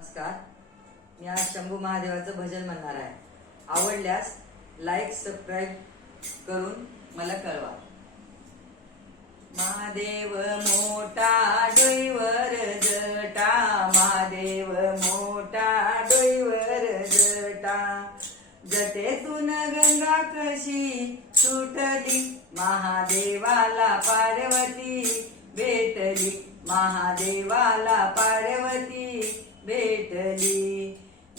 नमस्कार. मी आज शंभू महादेवाचं भजन म्हणणार आहे. आवडल्यास लाईक सबस्क्राईब करून मला कळवा. महादेव मोठा डोईवर जटा, महादेव मोठा डोईवर जटा, जटेतून गंगा कशी सुटली, महादेवाला पार्वती भेटली, महादेवाला पार्वती भेटली.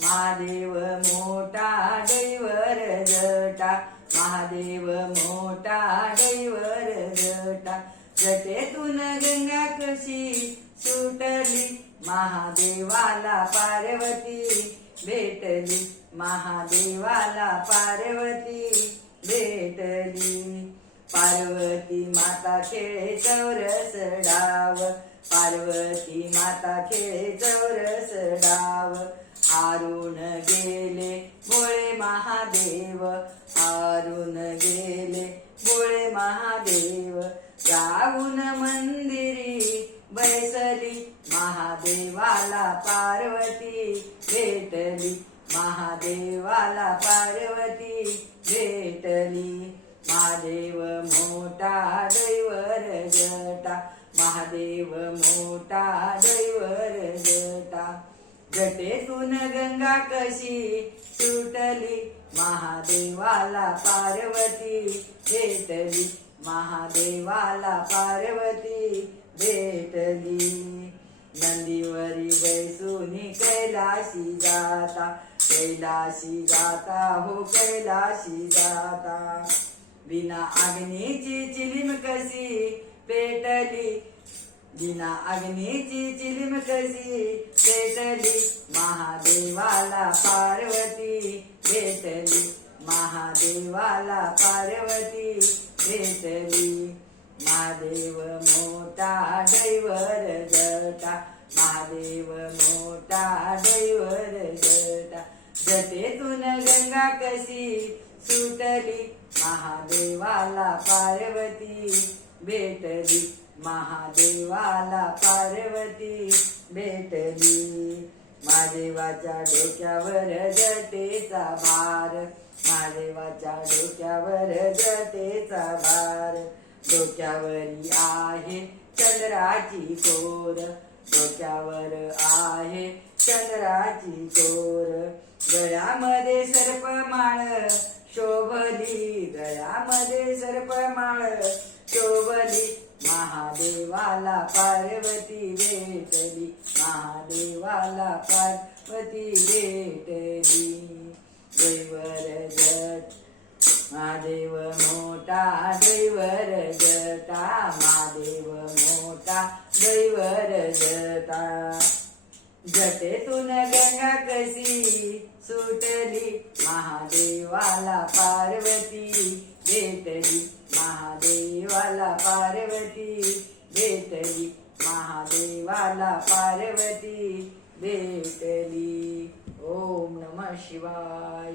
महादेव मोठा डोईवर जटा, महादेव मोठा डोईवर जटा, जटेतून गंगा कशी सुटली, महादेवाला पार्वती भेटली, महादेवाला पार्वती भेटली. पार्वती माता खेळे चौरस डाव, पार्वती माता खेळे चौरस डाव, हारून गेले भोळे महादेव, हारून गेले भोळे महादेव, जाऊन मंदिरी बैसली, महादेवाला पार्वती भेटली, महादेवाला पार्वती भेटली. महादेव मोठा डोईवर जटा, महादेव मोठा डोईवर जटा, जटेतून गंगा कशी सुटली, महादेवाला पार्वती भेटली, महादेवाला पार्वती भेटली. नंदीवरी बैसूनी कैलाशी जाता, कैलाशी जाता हो कैलाशी जाता, बिना अग्नीची चिलीम कशी पेटली, बिना अग्नीची चिलीम कशी पेटली, महादेवाला पार्वती भेटली, महादेवाला पार्वती भेटली. महादेव मोठा डोईवर जटा, महादेव मोठा डोईवर जटा, जटेतून गंगा कशी सुटली, महादेवाला पार्वती भेटली, महादेवाला पार्वती भेटली. महादेवाच्या डोक्यावर जटेचा भार, महादेवाच्या डोक्यावर जटेचा भार, डोक्यावरी आहे चंद्राची कोर, डोक्यावर आहे चंद्राची कोर, गळ्यामध्ये सर्पमाळ शोभली, गळ्यामध्ये सर्पमाळ शोभली, महादेवाला पार्वती भेटली, महादेवाला पार्वती भेटली. डोईवर जट, महादेव मोठा डोईवर जटा, महादेव मोठा डोईवर जटा, जटेतून गंगा कशी सुटली, महादेवाला पार्वती भेटली, महादेवाला पार्वती भेटली, महादेवाला पार्वती भेटली. ओम नमः शिवाय.